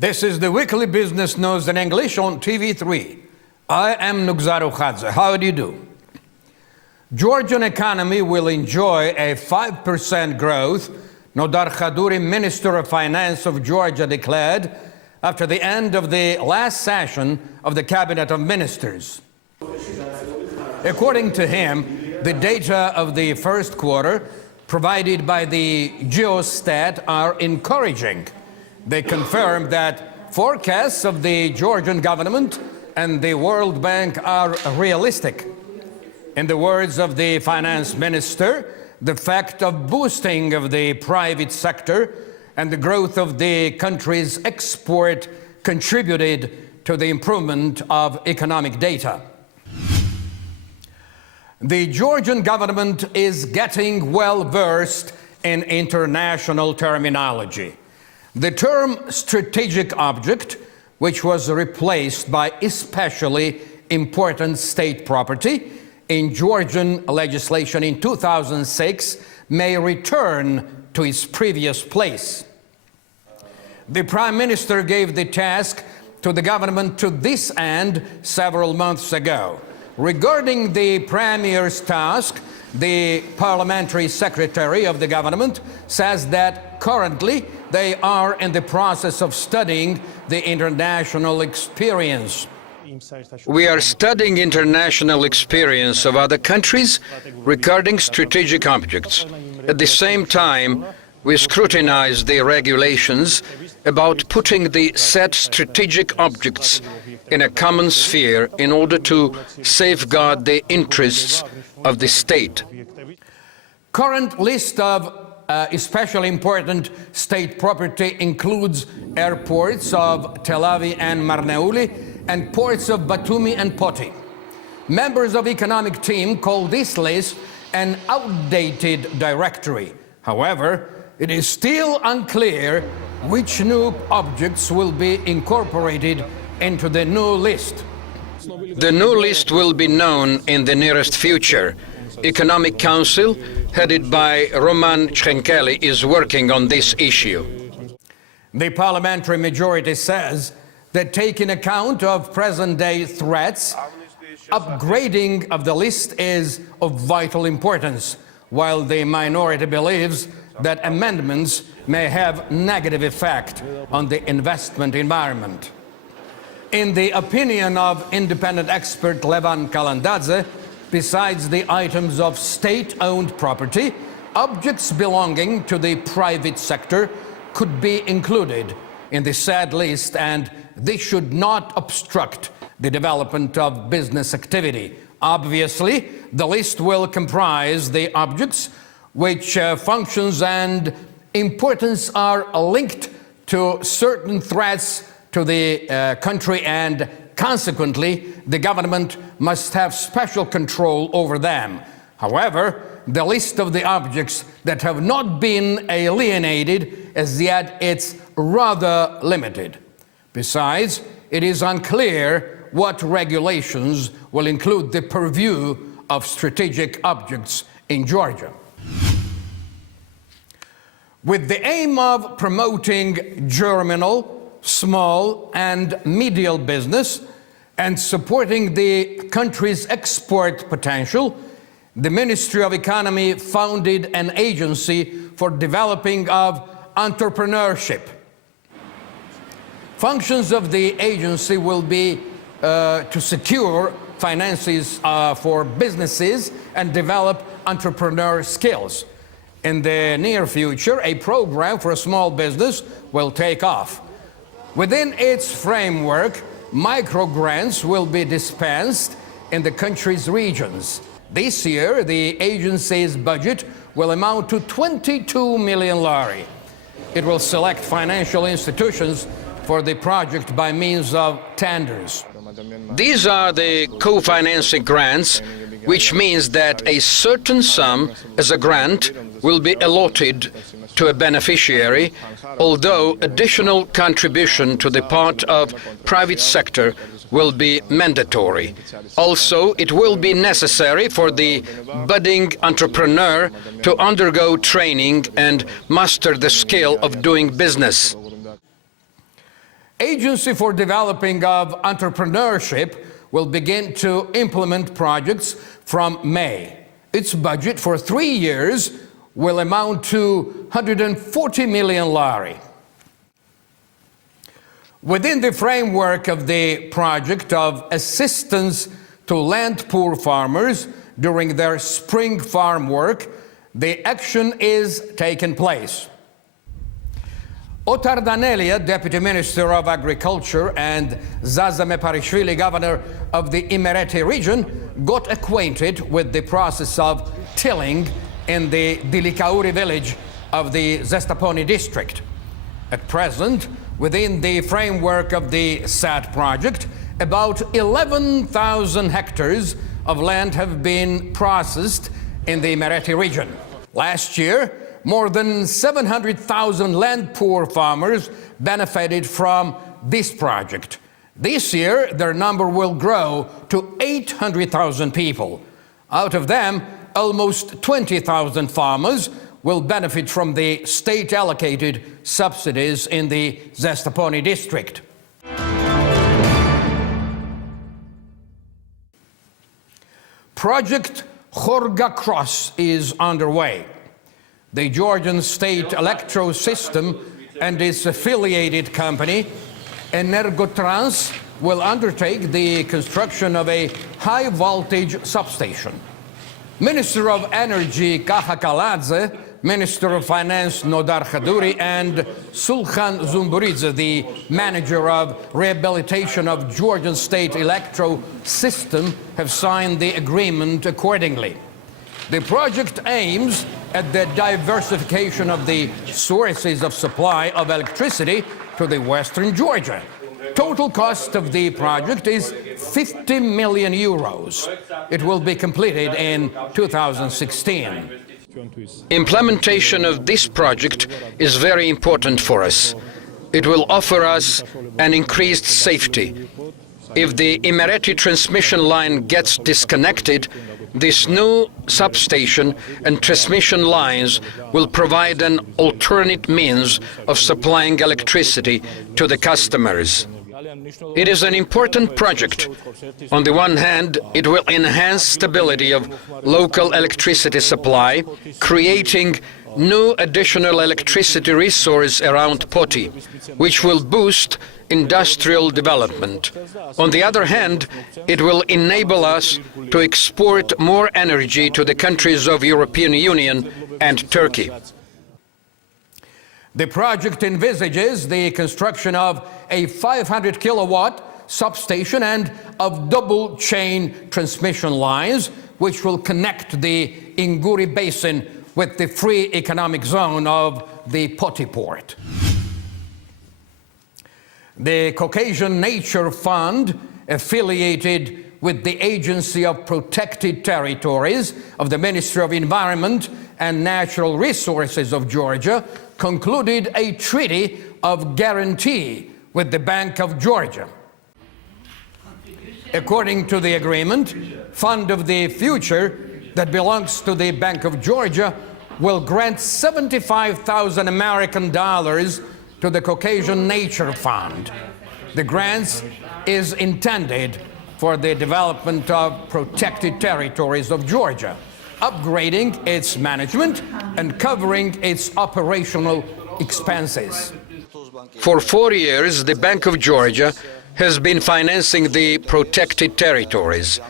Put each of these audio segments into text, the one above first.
This is the weekly business news in English on TV3. I am Nugzaru Khadze. How do you do? Georgian economy will enjoy a 5% growth, Nodar Khaduri, Minister of Finance of Georgia, declared after the end of the last session of the Cabinet of Ministers. According to him, the data of the first quarter provided by the Geostat are encouraging. They confirm that forecasts of the Georgian government and the World Bank are realistic. In the words of the finance minister, the fact of boosting of the private sector and the growth of the country's export contributed to the improvement of economic data. The Georgian government is getting well versed in international terminology. The term strategic object, which was replaced by especially important state property in Georgian legislation in 2006, may return to its previous place. The Prime Minister gave the task to the government to this end several months ago. Regarding the Premier's task, the Parliamentary Secretary of the government says that currently they are in the process of studying the international experience. We are studying international experience of other countries regarding strategic objects. At the same time, we scrutinize the regulations about putting the said strategic objects in a common sphere in order to safeguard the interests of the state. Current list of especially important state property includes airports of Tel Aviv and Marneuli and ports of Batumi and Poti. Members of economic team call this list an outdated directory. However, it is still unclear which new objects will be incorporated into the new list. The new list will be known in the nearest future. Economic Council, headed by Roman Chrenkeli, is working on this issue. The parliamentary majority says that taking account of present-day threats, upgrading of the list is of vital importance, while the minority believes that amendments may have negative effect on the investment environment. In the opinion of independent expert Levan Kalandadze, besides the items of state-owned property, objects belonging to the private sector could be included in the said list, and they should not obstruct the development of business activity. Obviously, the list will comprise the objects which functions and importance are linked to certain threats to the country, and consequently, the government must have special control over them. However, the list of the objects that have not been alienated as yet is rather limited. Besides, it is unclear what regulations will include the purview of strategic objects in Georgia. With the aim of promoting germinal, small and medium business and supporting the country's export potential, the Ministry of Economy founded an agency for developing of entrepreneurship. Functions of the agency will be to secure finances for businesses and develop entrepreneur skills. In the near future, a program for a small business will take off. Within its framework, micro-grants will be dispensed in the country's regions. This year, the agency's budget will amount to 22 million lari. It will select financial institutions for the project by means of tenders. These are the co-financing grants, which means that a certain sum as a grant will be allotted to a beneficiary, although additional contribution to the part of private sector will be mandatory. Also, it will be necessary for the budding entrepreneur to undergo training and master the skill of doing business. Agency for Developing of Entrepreneurship will begin to implement projects from May. Its budget for 3 years will amount to 140 million lari. Within the framework of the project of assistance to land-poor farmers during their spring farm work, the action is taking place. Otar Danelia, Deputy Minister of Agriculture, and Zaza Meparishvili, Governor of the Imereti region, got acquainted with the process of tilling in the Dilikauri village of the Zestaponi district. At present, within the framework of the SAT project, about 11,000 hectares of land have been processed in the Imereti region. Last year, more than 700,000 land-poor farmers benefited from this project. This year, their number will grow to 800,000 people. Out of them, almost 20,000 farmers will benefit from the state-allocated subsidies in the Zestaponi district. Project Horga Cross is underway. The Georgian State Electro System and its affiliated company, Energotrans, will undertake the construction of a high-voltage substation. Minister of Energy Kaha Kaladze, Minister of Finance Nodar Khaduri, and Sulkhan Zumburidze, the manager of rehabilitation of Georgian State Electro System, have signed the agreement accordingly. The project aims at the diversification of the sources of supply of electricity to the western Georgia. Total cost of the project is 50 million euros. It will be completed in 2016. Implementation of this project is very important for us. It will offer us an increased safety. If the Imereti transmission line gets disconnected, this new substation and transmission lines will provide an alternate means of supplying electricity to the customers. It is an important project. On the one hand, it will enhance stability of local electricity supply, creating new additional electricity resource around Poti, which will boost industrial development. On the other hand, it will enable us to export more energy to the countries of European Union and Turkey. The project envisages the construction of a 500-kilowatt substation and of double-chain transmission lines, which will connect the Inguri Basin with the free economic zone of the Poti port. The Caucasian Nature Fund, affiliated with the Agency of Protected Territories of the Ministry of Environment and Natural Resources of Georgia, concluded a treaty of guarantee with the Bank of Georgia. According to the agreement, Fund of the Future that belongs to the Bank of Georgia will grant $75,000 American to the Caucasian Nature Fund. The grants is intended for the development of protected territories of Georgia, upgrading its management and covering its operational expenses. For 4 years, the Bank of Georgia has been financing the protected territories.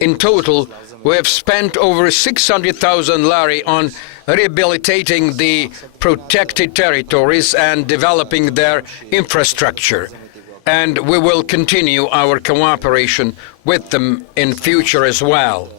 In total, we have spent over 600,000 lari on rehabilitating the protected territories and developing their infrastructure. And we will continue our cooperation with them in future as well.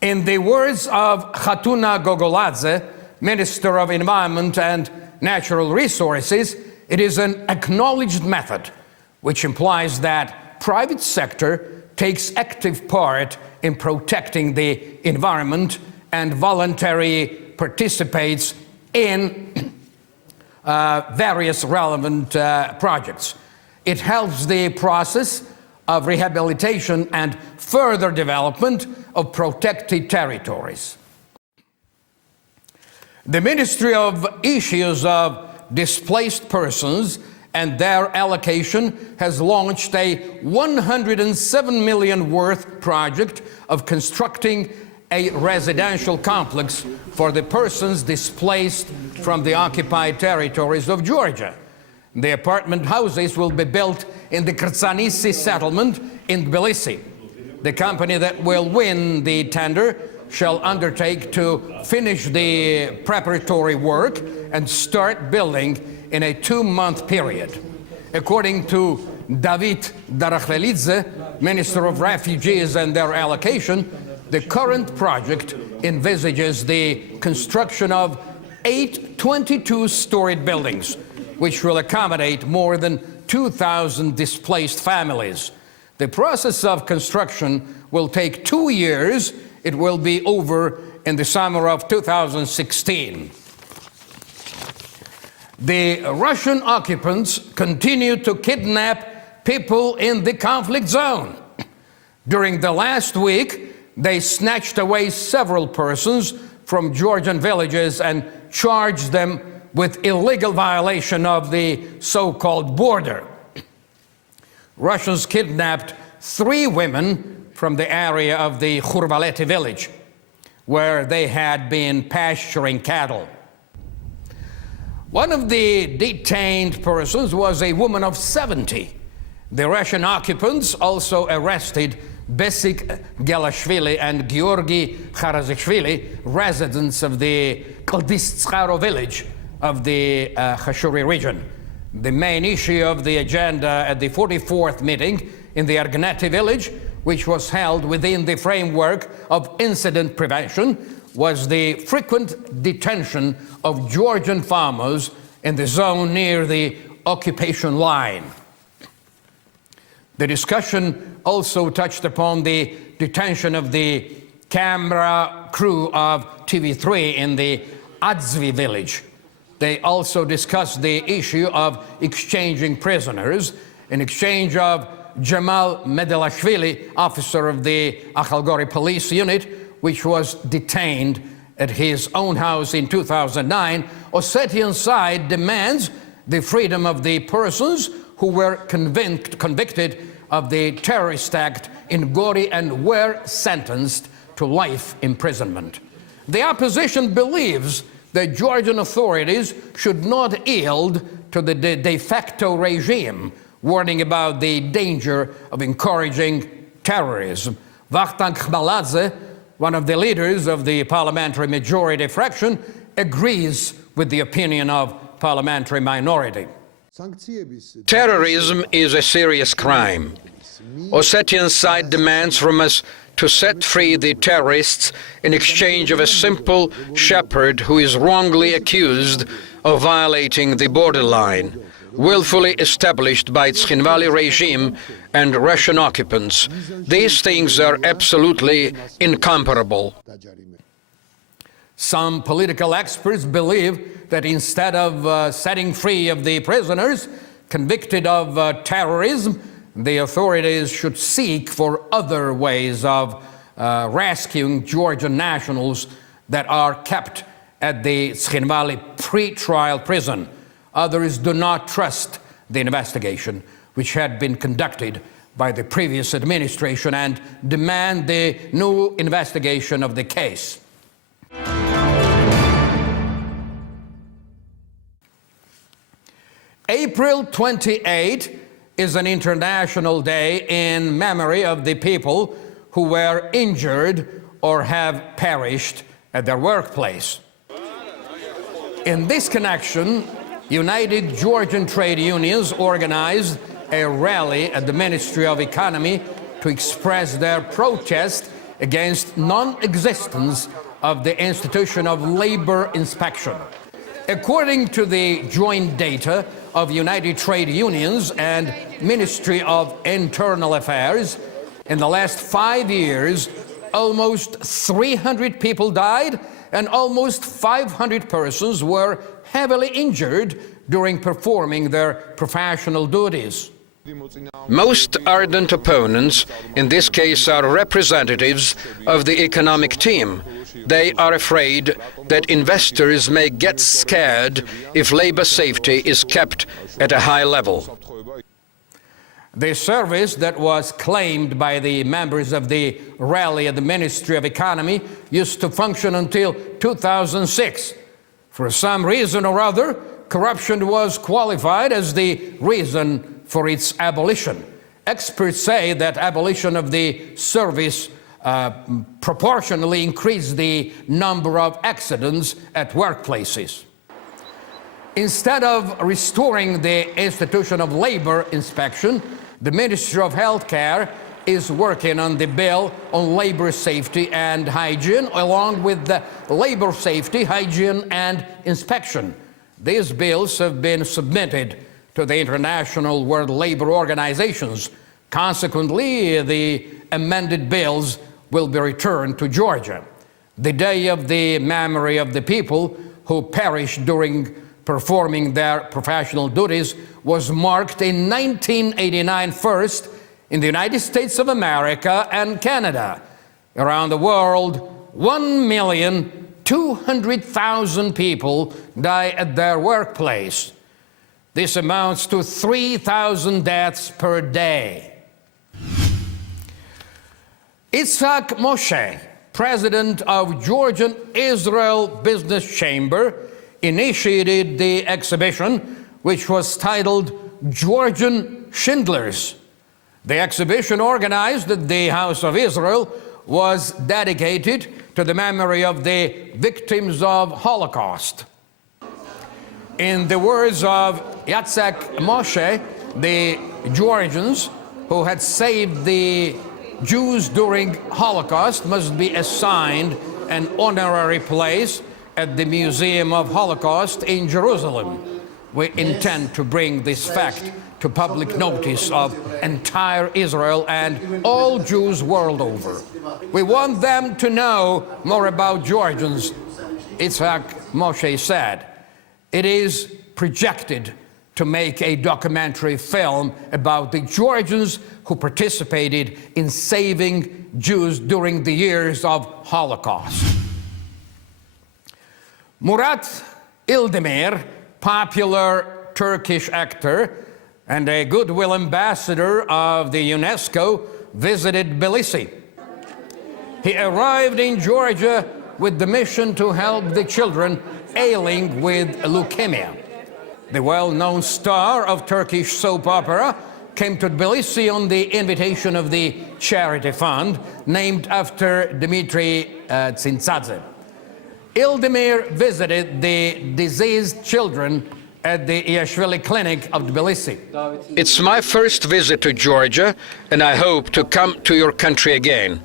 In the words of Khatuna Gogoladze, Minister of Environment and Natural Resources, it is an acknowledged method, which implies that private sector takes active part in protecting the environment and voluntarily participates in various relevant projects. It helps the process of rehabilitation and further development of protected territories. The Ministry of Issues of Displaced Persons and their allocation has launched a 107 million worth project of constructing a residential complex for the persons displaced from the occupied territories of Georgia. The apartment houses will be built in the Krtsanisi settlement in Tbilisi. The company that will win the tender shall undertake to finish the preparatory work and start building in a 2-month period. According to David Darachvelidze, Minister of Refugees and their allocation, the current project envisages the construction of 8 22-storied buildings, which will accommodate more than 2,000 displaced families. The process of construction will take 2 years. It will be over in the summer of 2016. The Russian occupants continue to kidnap people in the conflict zone. During the last week, they snatched away several persons from Georgian villages and charged them with illegal violation of the so-called border. Russians kidnapped 3 women from the area of the Khurvaleti village, where they had been pasturing cattle. One of the detained persons was a woman of 70. The Russian occupants also arrested Besik Gelashvili and Georgi Kharazishvili, residents of the Kaldistskaro village of the Khashuri region. The main issue of the agenda at the 44th meeting in the Arganeti village, which was held within the framework of incident prevention, was the frequent detention of Georgian farmers in the zone near the occupation line. The discussion also touched upon the detention of the camera crew of TV3 in the Adzvi village. They also discussed the issue of exchanging prisoners. In exchange of Jamal Medelashvili, officer of the Akhalgori police unit, which was detained at his own house in 2009, Ossetian side demands the freedom of the persons who were convicted of the terrorist act in Gori and were sentenced to life imprisonment. The opposition believes that Georgian authorities should not yield to the de facto regime, warning about the danger of encouraging terrorism. Vakhtang Khmeladze, one of the leaders of the parliamentary majority fraction, agrees with the opinion of parliamentary minority. Terrorism is a serious crime. Ossetian side demands from us to set free the terrorists in exchange of a simple shepherd who is wrongly accused of violating the borderline, willfully established by Tskhinvali regime and Russian occupants. These things are absolutely incomparable. Some political experts believe that instead of setting free of the prisoners convicted of terrorism, the authorities should seek for other ways of rescuing Georgian nationals that are kept at the Tskhinvali pre-trial prison. Others do not trust the investigation, which had been conducted by the previous administration, and demand the new investigation of the case. April 28 is an international day in memory of the people who were injured or have perished at their workplace. In this connection, United Georgian Trade Unions organized a rally at the Ministry of Economy to express their protest against non-existence of the institution of labor inspection. According to the joint data of United Trade Unions and Ministry of Internal Affairs, in the last 5 years, almost 300 people died and almost 500 persons were heavily injured during performing their professional duties. Most ardent opponents, in this case, are representatives of the economic team, They are afraid that investors may get scared if labor safety is kept at a high level. The service that was claimed by the members of the rally at the Ministry of Economy used to function until 2006. For some reason or other, corruption was qualified as the reason for its abolition. Experts say that abolition of the service proportionally increased the number of accidents at workplaces. Instead of restoring the institution of labor inspection, the Ministry of Healthcare is working on the bill on labor safety and hygiene, along with the labor safety, hygiene, and inspection. These bills have been submitted to the International World Labor Organizations. Consequently, the amended bills will be returned to Georgia. The day of the memory of the people who perished during performing their professional duties was marked in 1989 first in the United States of America and Canada. Around the world, 1,200,000 people die at their workplace. This amounts to 3,000 deaths per day. Yitzhak Moshe, president of Georgian Israel Business Chamber, initiated the exhibition, which was titled Georgian Schindlers. The exhibition, organized at the House of Israel, was dedicated to the memory of the victims of Holocaust. In the words of Yitzhak Moshe, the Georgians who had saved the Jews during Holocaust must be assigned an honorary place at the Museum of Holocaust in Jerusalem. We intend to bring this fact to public notice of entire Israel and all Jews world over. We want them to know more about Georgians, Yitzhak Moshe said. It is projected to make a documentary film about the Georgians who participated in saving Jews during the years of Holocaust. Murat Ildemir, popular Turkish actor and a goodwill ambassador of the UNESCO, visited Tbilisi. He arrived in Georgia with the mission to help the children ailing with leukemia. The well-known star of Turkish soap opera came to Tbilisi on the invitation of the charity fund named after Dmitry Tsintsadze. Ildemir visited the diseased children at the Iashvili Clinic of Tbilisi. It's my first visit to Georgia, and I hope to come to your country again.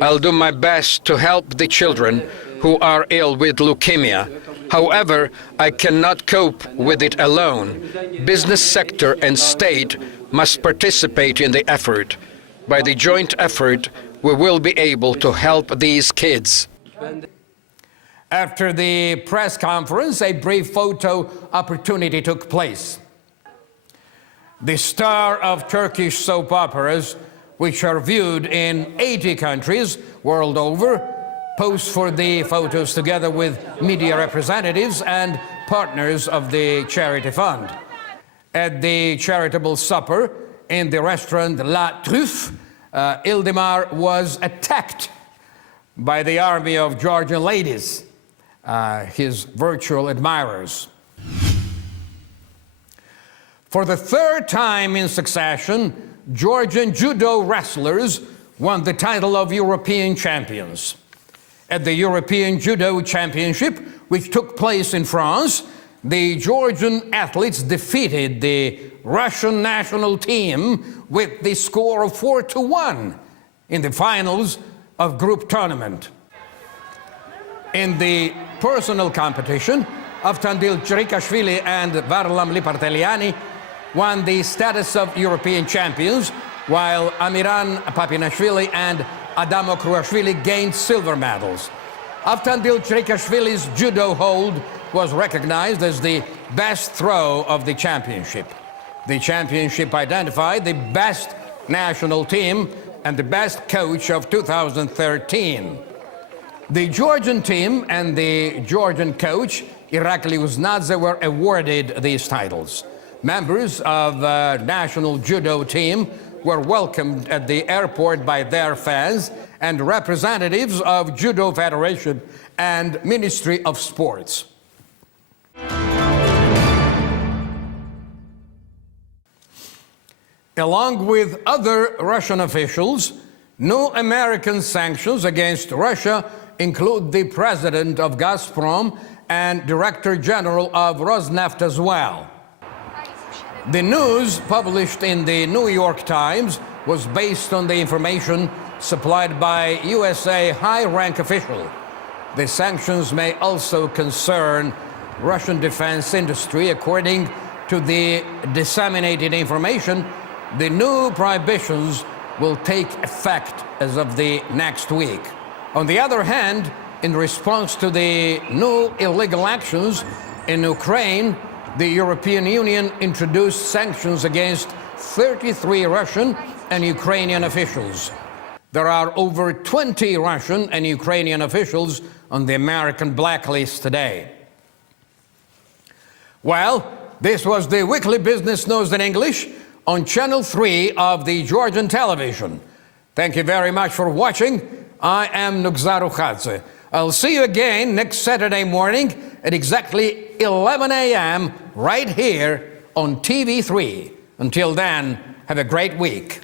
I'll do my best to help the children who are ill with leukemia. However, I cannot cope with it alone. Business sector and state must participate in the effort. By the joint effort, we will be able to help these kids. After the press conference, a brief photo opportunity took place. The star of Turkish soap operas, which are viewed in 80 countries world over, posed for the photos together with media representatives and partners of the charity fund. At the charitable supper in the restaurant La Truffe, Ildemir was attacked by the army of Georgian ladies, his virtual admirers. For the third time in succession, Georgian judo wrestlers won the title of European champions. At the European Judo Championship, which took place in France, the Georgian athletes defeated the Russian national team with the score of 4-1 in the finals of group tournament. In the personal competition, Avtandil Chirikashvili and Varlam Liparteliani won the status of European champions, while Amiran Papinashvili and Adamo Kruashvili gained silver medals. Avtandil Chirikashvili's judo hold was recognized as the best throw of the championship. The championship identified the best national team and the best coach of 2013. The Georgian team and the Georgian coach, Irakli Uznadze, were awarded these titles. Members of the national judo team were welcomed at the airport by their fans and representatives of Judo Federation and Ministry of Sports. Along with other Russian officials, new American sanctions against Russia include the president of Gazprom and director general of Rosneft as well. The news published in the New York Times was based on the information supplied by USA high-rank official. The sanctions may also concern Russian defense industry. According to the disseminated information, the new prohibitions will take effect as of the next week. On the other hand, in response to the new illegal actions in Ukraine, the European Union introduced sanctions against 33 Russian and Ukrainian officials. There are over 20 Russian and Ukrainian officials on the American blacklist today. Well, this was the weekly business news in English on Channel 3 of the Georgian television. Thank you very much for watching. I am Nugzaru Khadze. I'll see you again next Saturday morning at exactly 11 a.m. right here on TV3. Until then, have a great week.